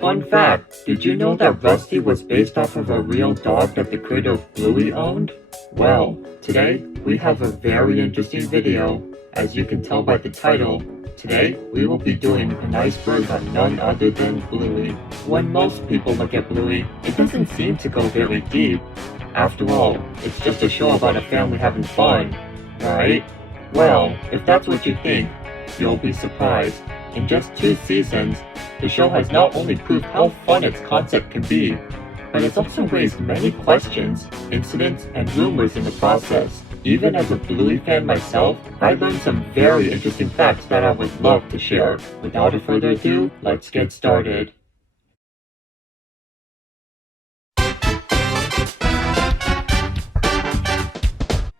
Fun fact, did you know that Rusty was based off of a real dog that the creator of Bluey owned? Well, today we have a very interesting video. As you can tell by the title, today we will be doing an iceberg on none other than Bluey. When most people look at Bluey, it doesn't seem to go very deep. After all, it's just a show about a family having fun, right? Well, if that's what you think, you'll be surprised. In just 2 seasons, the show has not only proved how fun its concept can be, but it's also raised many questions, incidents, and rumors in the process. Even as a Bluey fan myself, I learned some very interesting facts that I would love to share. Without further ado, let's get started.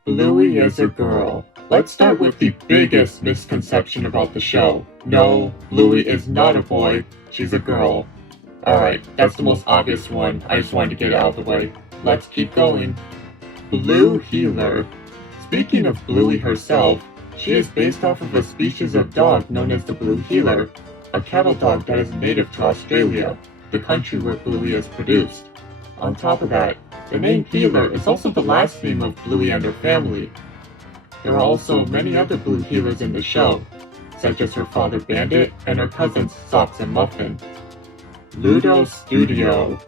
Bluey is a girl. Let's start with the biggest misconception about the show. No, Bluey is not a boy, she's a girl. Alright, that's the most obvious one, I just wanted to get it out of the way. Let's keep going. Blue Heeler. Speaking of Bluey herself, she is based off of a species of dog known as the Blue Heeler, a cattle dog that is native to Australia, the country where Bluey is produced. On top of that, the name Heeler is also the last name of Bluey and her family. There are also many other Blue Heelers in the show, such as her father Bandit and her cousins Socks and Muffin. Ludo Studio.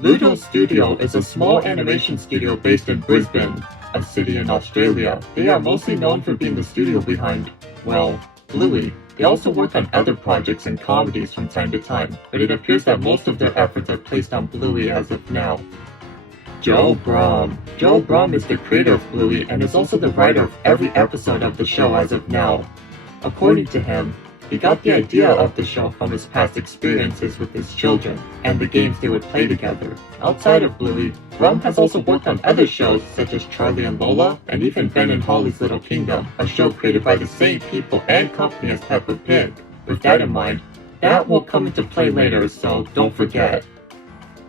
Ludo Studio is a small animation studio based in Brisbane, a city in Australia. They are mostly known for being the studio behind, well, Bluey. They also work on other projects and comedies from time to time, but it appears that most of their efforts are placed on Bluey as of now. Joe Brum. Joe Brum is the creator of Bluey and is also the writer of every episode of the show as of now. According to him, he got the idea of the show from his past experiences with his children and the games they would play together. Outside of Bluey, Brum has also worked on other shows such as Charlie and Lola and even Ben and Holly's Little Kingdom, a show created by the same people and company as Peppa Pig. With that in mind, that will come into play later, so don't forget.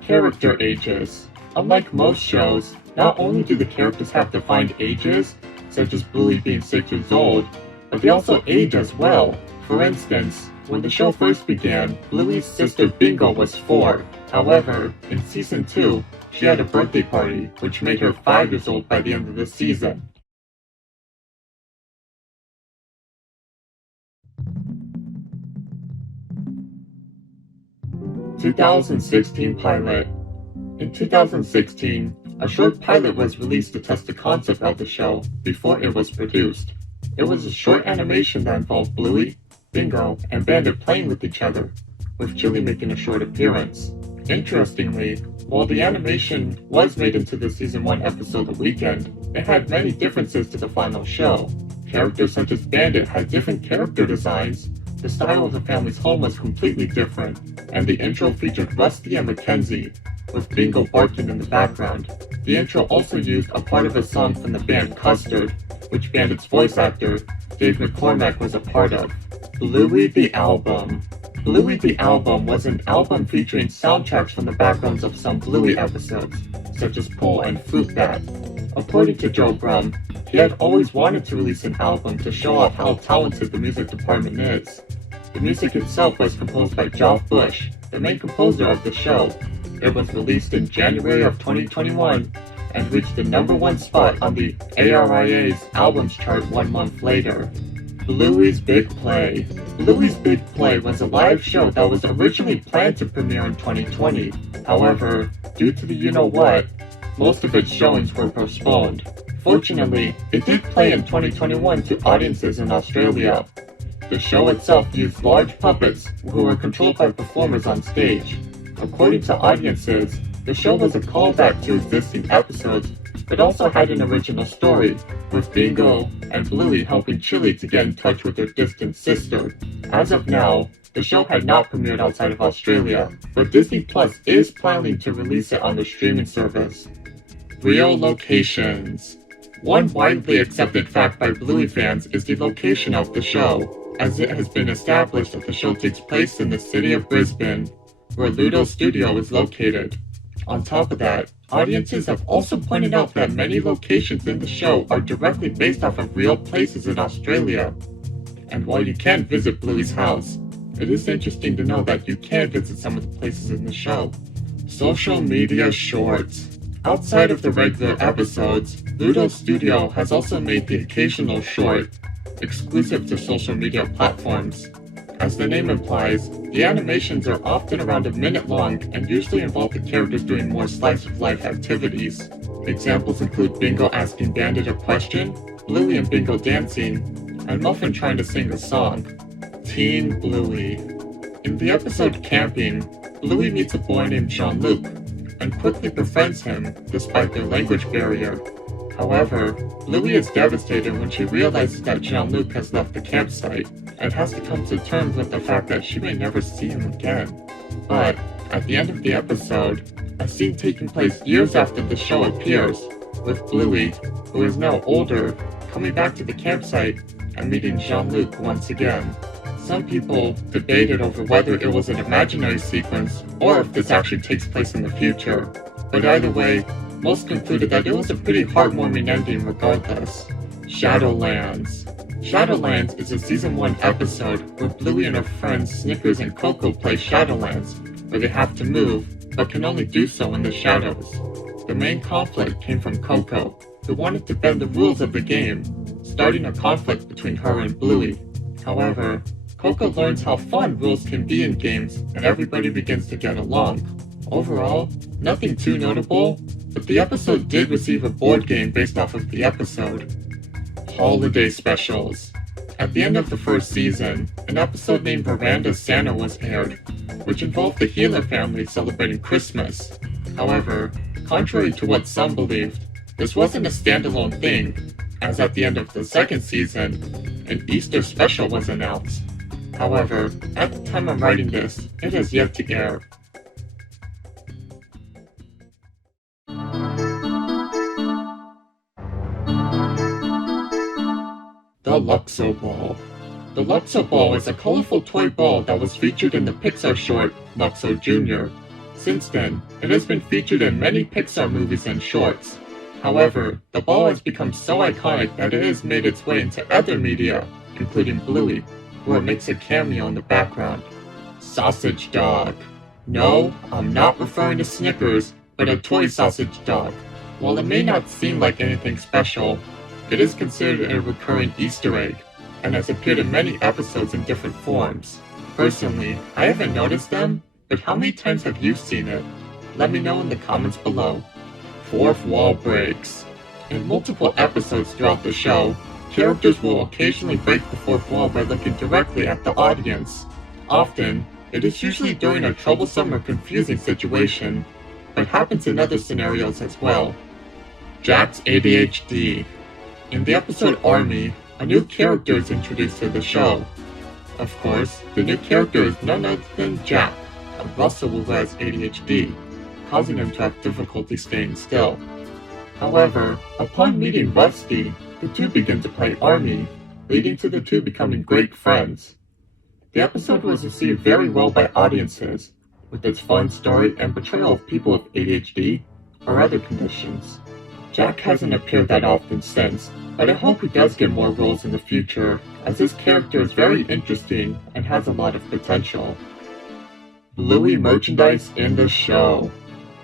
Character ages. Unlike most shows, not only do the characters have defined ages, such as Bluey being 6 years old, but they also age as well. For instance, when the show first began, Bluey's sister Bingo was 4. However, in Season 2, she had a birthday party, which made her 5 years old by the end of the season. (2016) Pilot. In 2016, a short pilot was released to test the concept of the show before it was produced. It was a short animation that involved Bluey, Bingo, and Bandit playing with each other, with Chili making a short appearance. Interestingly, while the animation was made into the Season 1 episode The Weekend, it had many differences to the final show. Characters such as Bandit had different character designs, the style of the family's home was completely different, and the intro featured Rusty and Mackenzie, with Bingo barking in the background. The intro also used a part of a song from the band Custard, which Bandit's voice actor, Dave McCormack, was a part of. Bluey the Album. Bluey the Album was an album featuring soundtracks from the backgrounds of some Bluey episodes, such as Pull and Fruit Bat. According to Joe Brum, he had always wanted to release an album to show off how talented the music department is. The music itself was composed by Geoff Bush, the main composer of the show. It was released in January of 2021 and reached the #1 spot on the ARIA's albums chart 1 month later. Bluey's Big Play. Bluey's Big Play was a live show that was originally planned to premiere in 2020. However, due to the you-know-what, most of its showings were postponed. Fortunately, it did play in 2021 to audiences in Australia. The show itself used large puppets who were controlled by performers on stage. According to audiences, the show was a callback to existing episodes, but also had an original story, with Bingo and Bluey helping Chili to get in touch with their distant sister. As of now, the show had not premiered outside of Australia, but Disney Plus is planning to release it on the streaming service. Real locations. One widely accepted fact by Bluey fans is the location of the show, as it has been established that the show takes place in the city of Brisbane, where Ludo Studio is located. On top of that, audiences have also pointed out that many locations in the show are directly based off of real places in Australia. And while you can visit Bluey's house, it is interesting to know that you can visit some of the places in the show. Social media shorts. Outside of the regular episodes, Ludo Studio has also made the occasional short, exclusive to social media platforms. As the name implies, the animations are often around a minute long and usually involve the characters doing more slice-of-life activities. Examples include Bingo asking Bandit a question, Bluey and Bingo dancing, and Muffin trying to sing a song. Teen Bluey. In the episode Camping, Bluey meets a boy named Jean-Luc, and quickly befriends him despite their language barrier. However, Bluey is devastated when she realizes that Jean-Luc has left the campsite and has to come to terms with the fact that she may never see him again. But, at the end of the episode, a scene taking place years after the show appears, with Bluey, who is now older, coming back to the campsite and meeting Jean-Luc once again. Some people debated over whether it was an imaginary sequence or if this actually takes place in the future, but either way, most concluded that it was a pretty heartwarming ending regardless. Shadowlands. Shadowlands is a Season 1 episode where Bluey and her friends Snickers and Coco play Shadowlands, where they have to move, but can only do so in the shadows. The main conflict came from Coco, who wanted to bend the rules of the game, starting a conflict between her and Bluey. However, Coco learns how fun rules can be in games and everybody begins to get along. Overall, nothing too notable, but the episode did receive a board game based off of the episode. Holiday specials. At the end of the first season, an episode named Veranda Santa was aired, which involved the Healer family celebrating Christmas. However, contrary to what some believed, this wasn't a standalone thing, as at the end of the second season, an Easter special was announced. However, at the time I'm writing this, it has yet to air. The Luxo Ball. The Luxo Ball is a colorful toy ball that was featured in the Pixar short, Luxo Jr. Since then, it has been featured in many Pixar movies and shorts. However, the ball has become so iconic that it has made its way into other media, including Bluey, where it makes a cameo in the background. Sausage Dog. No, I'm not referring to Snickers, but a toy sausage dog. While it may not seem like anything special, it is considered a recurring Easter egg, and has appeared in many episodes in different forms. Personally, I haven't noticed them, but how many times have you seen it? Let me know in the comments below. Fourth wall breaks. In multiple episodes throughout the show, characters will occasionally break the fourth wall by looking directly at the audience. Often, it is usually during a troublesome or confusing situation, but happens in other scenarios as well. Jack's ADHD. In the episode Army, a new character is introduced to the show. Of course, the new character is none other than Jack, a Russell who has ADHD, causing him to have difficulty staying still. However, upon meeting Rusty, the two begin to play Army, leading to the two becoming great friends. The episode was received very well by audiences, with its fun story and portrayal of people with ADHD or other conditions. Jack hasn't appeared that often since, but I hope he does get more roles in the future, as his character is very interesting and has a lot of potential. Bluey merchandise in the show.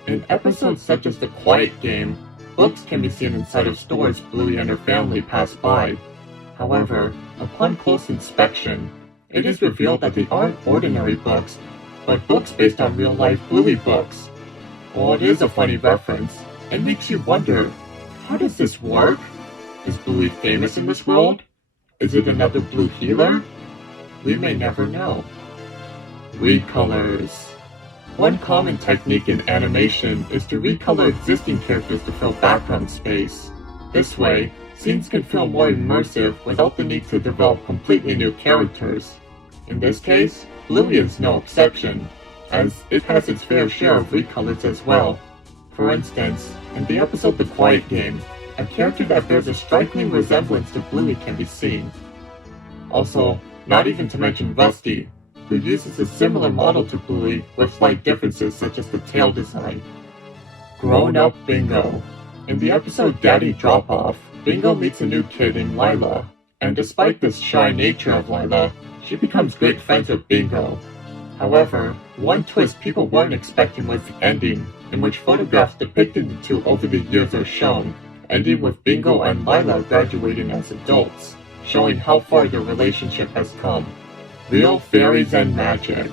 In episodes such as The Quiet Game, books can be seen inside of stores Bluey and her family pass by. However, upon close inspection, it is revealed that they aren't ordinary books, but books based on real-life Bluey books. While it is a funny reference, it makes you wonder, how does this work? Is Bluey famous in this world? Is it another Blue Healer? We may never know. Recolors. One common technique in animation is to recolor existing characters to fill background space. This way, scenes can feel more immersive without the need to develop completely new characters. In this case, Bluey is no exception, as it has its fair share of recolors as well. For instance, in the episode The Quiet Game, a character that bears a striking resemblance to Bluey can be seen. Also, not even to mention Rusty, who uses a similar model to Bluey with slight differences such as the tail design. Grown-up Bingo. In the episode Daddy Drop-Off, Bingo meets a new kid named Lila, and despite the shy nature of Lila, she becomes great friends with Bingo. However, one twist people weren't expecting was the ending, in which photographs depicting the two over the years are shown, ending with Bingo and Lila graduating as adults, showing how far their relationship has come. Real fairies and magic.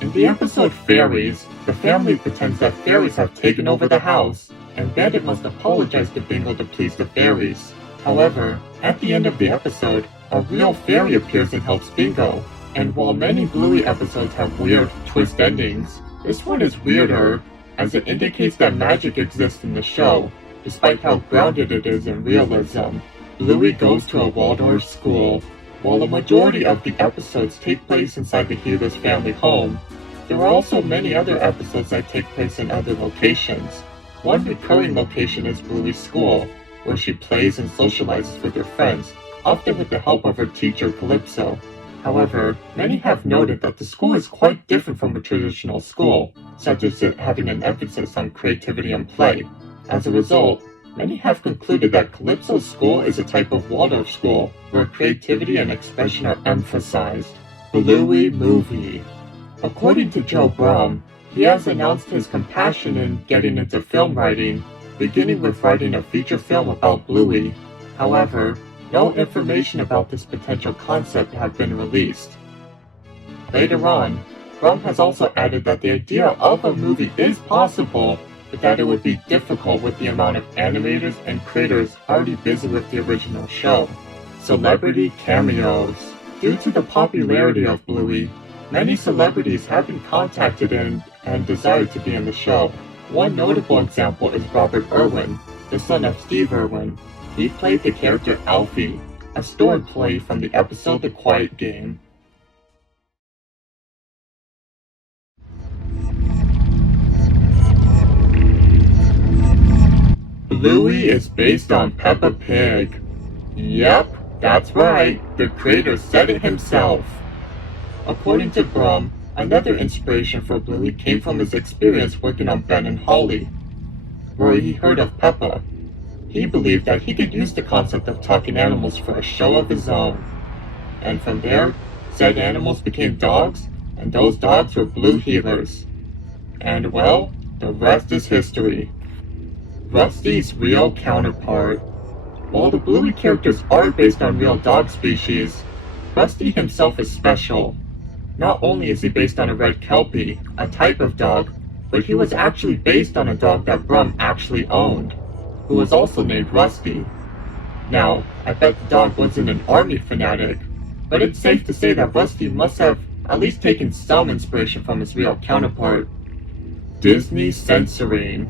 In the episode Fairies, the family pretends that fairies have taken over the house, and Bandit must apologize to Bingo to please the fairies. However, at the end of the episode, a real fairy appears and helps Bingo. And while many Bluey episodes have weird twist endings, this one is weirder, as it indicates that magic exists in the show, despite how grounded it is in realism. Bluey goes to a Waldorf school. While a majority of the episodes take place inside the hero's family home, there are also many other episodes that take place in other locations. One recurring location is Bluey's school, where she plays and socializes with her friends, often with the help of her teacher Calypso. However, many have noted that the school is quite different from a traditional school, such as it having an emphasis on creativity and play. As a result, many have concluded that Calypso's school is a type of Waldorf school, where creativity and expression are emphasized. Bluey movie. According to Joe Brum, he has announced his compassion in getting into film writing, beginning with writing a feature film about Bluey. However, no information about this potential concept have been released. Later on, Brum has also added that the idea of a movie is possible, but that it would be difficult with the amount of animators and creators already busy with the original show. Celebrity cameos. Due to the popularity of Bluey, many celebrities have been contacted and desired to be in the show. One notable example is Robert Irwin, the son of Steve Irwin. He played the character Alfie, a store employee from the episode The Quiet Game. Bluey is based on Peppa Pig. Yep, that's right, the creator said it himself. According to Brum, another inspiration for Bluey came from his experience working on Ben and Holly, where he heard of Peppa. He believed that he could use the concept of talking animals for a show of his own. And from there, said animals became dogs, and those dogs were blue healers. And well, the rest is history. Rusty's real counterpart. While the Bluey characters are based on real dog species, Rusty himself is special. Not only is he based on a red Kelpie, a type of dog, but he was actually based on a dog that Brum actually owned, who was also named Rusty. Now, I bet the dog wasn't an army fanatic, but it's safe to say that Rusty must have at least taken some inspiration from his real counterpart. Disney censoring.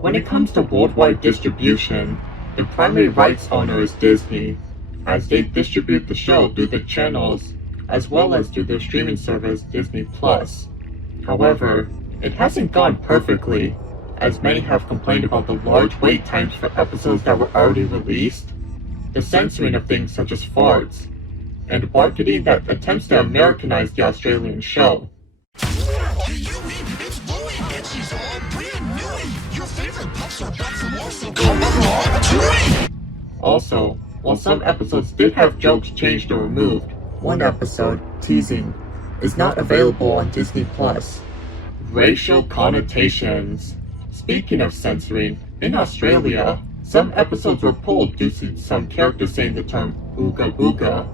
When it comes to worldwide distribution, the primary rights owner is Disney, as they distribute the show through the channels, as well as through their streaming service Disney+. However, it hasn't gone perfectly, as many have complained about the large wait times for episodes that were already released, the censoring of things such as farts, and marketing that attempts to Americanize the Australian show. Also, while some episodes did have jokes changed or removed, one episode, Teasing, is not available on Disney+. Racial connotations. Speaking of censoring, in Australia, some episodes were pulled due to some characters saying the term ooga booga,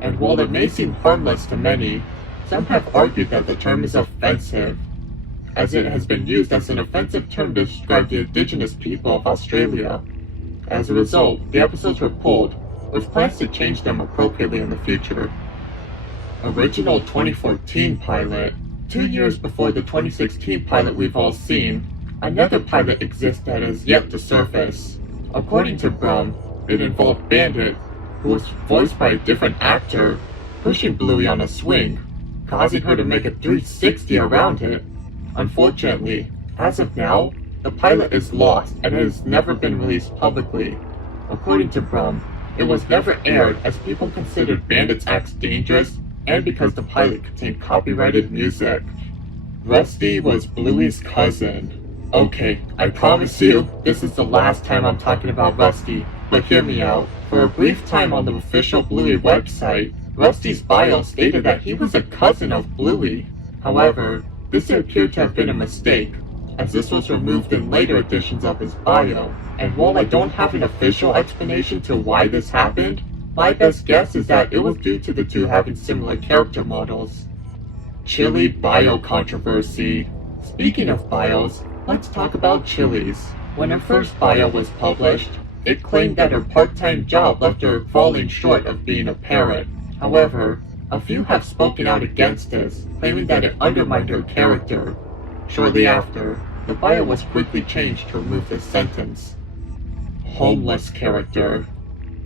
and while it may seem harmless to many, some have argued that the term is offensive, as it has been used as an offensive term to describe the indigenous people of Australia. As a result, the episodes were pulled, with plans to change them appropriately in the future. Original 2014 pilot. 2 years before the 2016 pilot we've all seen, another pilot exists that is yet to surface. According to Brum, it involved Bandit, who was voiced by a different actor, pushing Bluey on a swing, causing her to make a 360 around it. Unfortunately, as of now, the pilot is lost and it has never been released publicly. According to Brum, it was never aired as people considered Bandit's acts dangerous and because the pilot contained copyrighted music. Rusty was Bluey's cousin. Okay, I promise you, this is the last time I'm talking about Rusty, but hear me out. For a brief time on the official Bluey website, Rusty's bio stated that he was a cousin of Bluey. However, this appeared to have been a mistake, as this was removed in later editions of his bio. And while I don't have an official explanation to why this happened, my best guess is that it was due to the two having similar character models. Chili bio controversy. Speaking of bios, let's talk about Chili's. When her first bio was published, it claimed that her part-time job left her falling short of being a parent. However, a few have spoken out against this, claiming that it undermined her character. Shortly after, the bio was quickly changed to remove this sentence. Homeless character.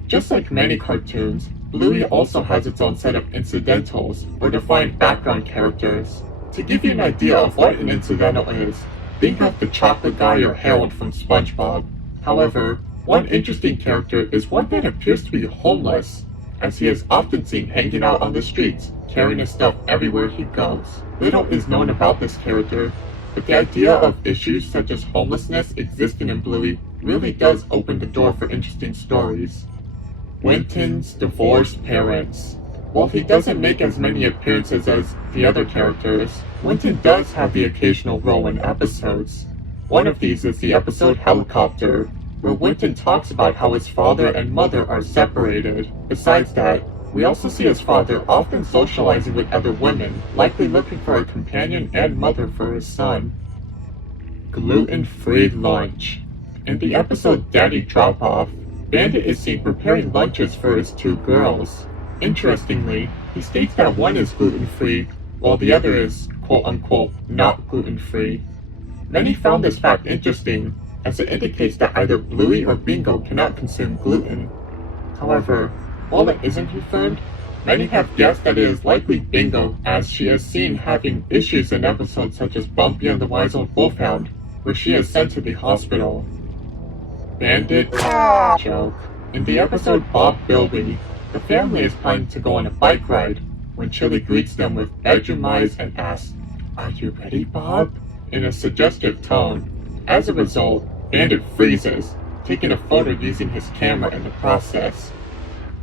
Just like many cartoons, Bluey also has its own set of incidentals, or defined background characters. To give you an idea of what an incidental is, think of the chocolate guy or Harold from SpongeBob. However, one interesting character is one that appears to be homeless, as he is often seen hanging out on the streets, carrying his stuff everywhere he goes. Little is known about this character, but the idea of issues such as homelessness existing in Bluey really does open the door for interesting stories. Winton's divorced parents. While he doesn't make as many appearances as the other characters, Winton does have the occasional role in episodes. One of these is the episode Helicopter, where Winton talks about how his father and mother are separated. Besides that, we also see his father often socializing with other women, likely looking for a companion and mother for his son. Gluten-free lunch. In the episode Daddy Drop-Off, Bandit is seen preparing lunches for his two girls. Interestingly, he states that one is gluten-free, while the other is quote-unquote not gluten-free. Many found this fact interesting, as it indicates that either Bluey or Bingo cannot consume gluten. However, while it isn't confirmed, many have guessed that it is likely Bingo, as she is seen having issues in episodes such as Bumpy and the Wise Old Wolfhound, where she is sent to the hospital. Bandit joke. In the episode Bob Bilby, the family is planning to go on a bike ride when Chili greets them with bedroom eyes and asks, "Are you ready, Bob?" in a suggestive tone. As a result, Bandit freezes, taking a photo using his camera in the process.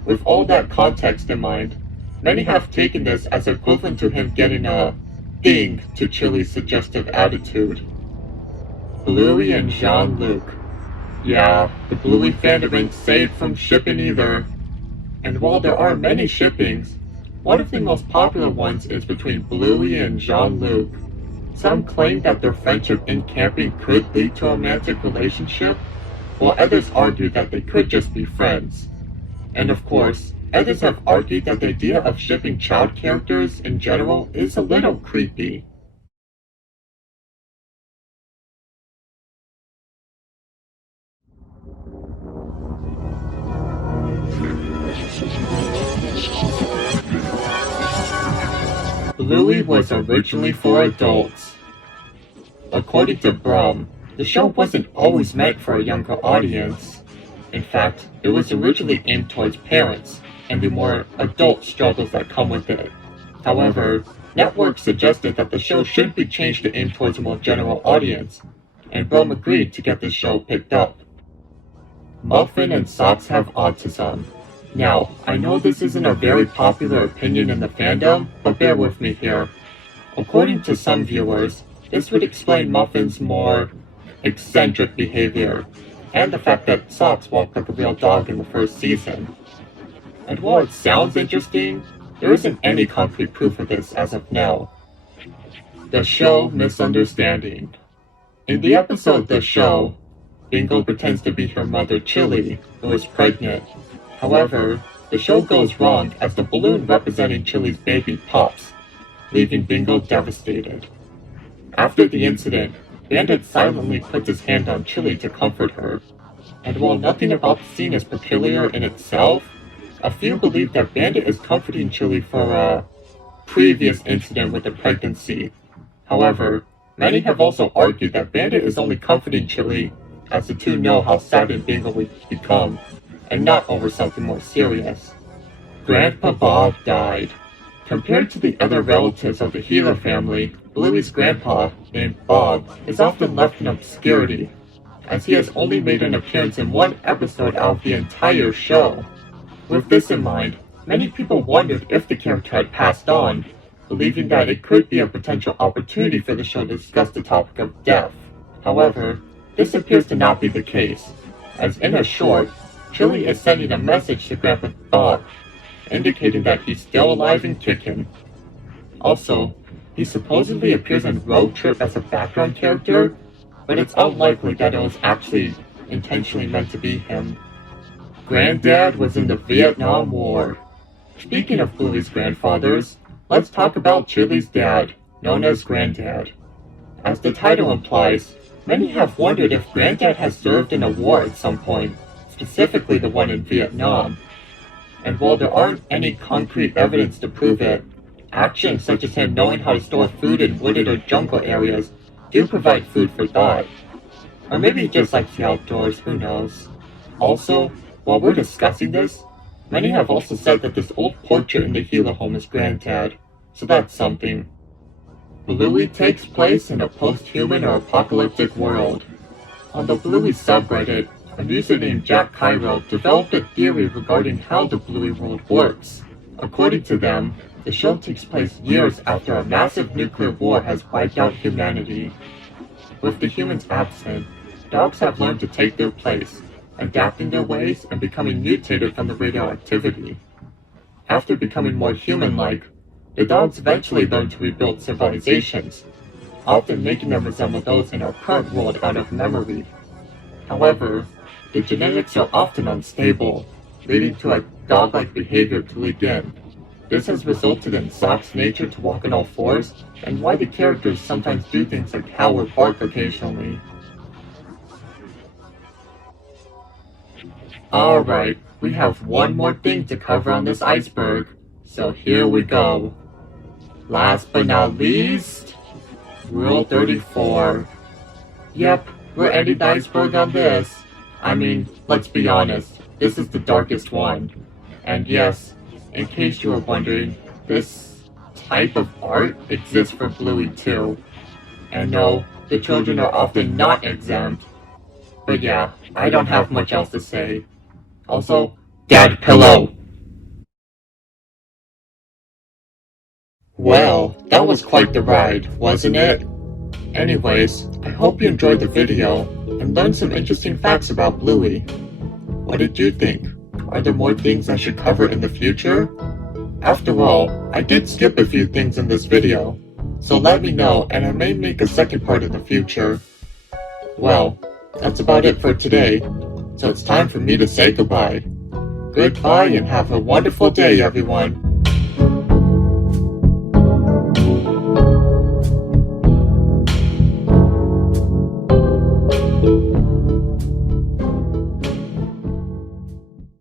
With all that context in mind, many have taken this as equivalent to him getting a ding to Chili's suggestive attitude. Bluey and Jean-Luc. Yeah, the Bluey fandom ain't saved from shipping either. And while there are many shippings, one of the most popular ones is between Bluey and Jean-Luc. Some claim that their friendship in camping could lead to a romantic relationship, while others argue that they could just be friends. And of course, others have argued that the idea of shipping child characters in general is a little creepy. Bluey was originally for adults. According to Brum, the show wasn't always meant for a younger audience. In fact, it was originally aimed towards parents, and the more adult struggles that come with it. However, networks suggested that the show should be changed to aim towards a more general audience, and Brum agreed to get the show picked up. Muffin and Socks have autism. Now, I know this isn't a very popular opinion in the fandom, but bear with me here. According to some viewers, this would explain Muffin's more eccentric behavior, and the fact that Socks walked like a real dog in the first season. And while it sounds interesting, there isn't any concrete proof of this as of now. The show Misunderstanding. In the episode The Show, Bingo pretends to be her mother Chili, who is pregnant. However, the show goes wrong as the balloon representing Chili's baby pops, leaving Bingo devastated. After the incident, Bandit silently puts his hand on Chili to comfort her, and while nothing about the scene is peculiar in itself, a few believe that Bandit is comforting Chili for a previous incident with the pregnancy. However, many have also argued that Bandit is only comforting Chili as the two know how sad and Bingo would become, and not over something more serious. Grandpa Bob died. Compared to the other relatives of the Healer family, Bluey's grandpa, named Bob, is often left in obscurity, as he has only made an appearance in one episode out of the entire show. With this in mind, many people wondered if the character had passed on, believing that it could be a potential opportunity for the show to discuss the topic of death. However, this appears to not be the case, as in a short, Chili is sending a message to Grandpa Dog, indicating that he's still alive and kicking. Also, he supposedly appears in Road Trip as a background character, but it's unlikely that it was actually intentionally meant to be him. Granddad was in the Vietnam War. Speaking of Bluey's grandfathers, let's talk about Chili's dad, known as Granddad. As the title implies, many have wondered if Granddad has served in a war at some point, specifically the one in Vietnam. And while there aren't any concrete evidence to prove it, actions such as him knowing how to store food in wooded or jungle areas do provide food for thought. Or maybe he just likes the outdoors, who knows. Also, while we're discussing this, many have also said that this old portrait in the Gila home is Granddad, so that's something. Bluey takes place in a post-human or apocalyptic world. On the Bluey subreddit, a user named Jack Cairo developed a theory regarding how the Bluey world works. According to them, the show takes place years after a massive nuclear war has wiped out humanity. With the humans absent, dogs have learned to take their place, adapting their ways and becoming mutated from the radioactivity. After becoming more human-like, the dogs eventually learn to rebuild civilizations, often making them resemble those in our current world out of memory. However, the genetics are often unstable, leading to a dog-like behavior to leak in. This has resulted in Sock's nature to walk on all fours, and why the characters sometimes do things like howl or bark occasionally. Alright, we have one more thing to cover on this iceberg, so here we go. Last but not least, Rule 34. Yep, we're ending the iceberg on this. I mean, let's be honest, this is the darkest one. And yes, in case you were wondering, this type of art exists for Bluey too. And no, the children are often not exempt. But yeah, I don't have much else to say. Also, Dad Pillow! Well, that was quite the ride, wasn't it? Anyways, I hope you enjoyed the video and learned some interesting facts about Bluey. What did you think? Are there more things I should cover in the future? After all, I did skip a few things in this video, so let me know and I may make a second part in the future. Well, that's about it for today, so it's time for me to say goodbye. Goodbye and have a wonderful day, everyone.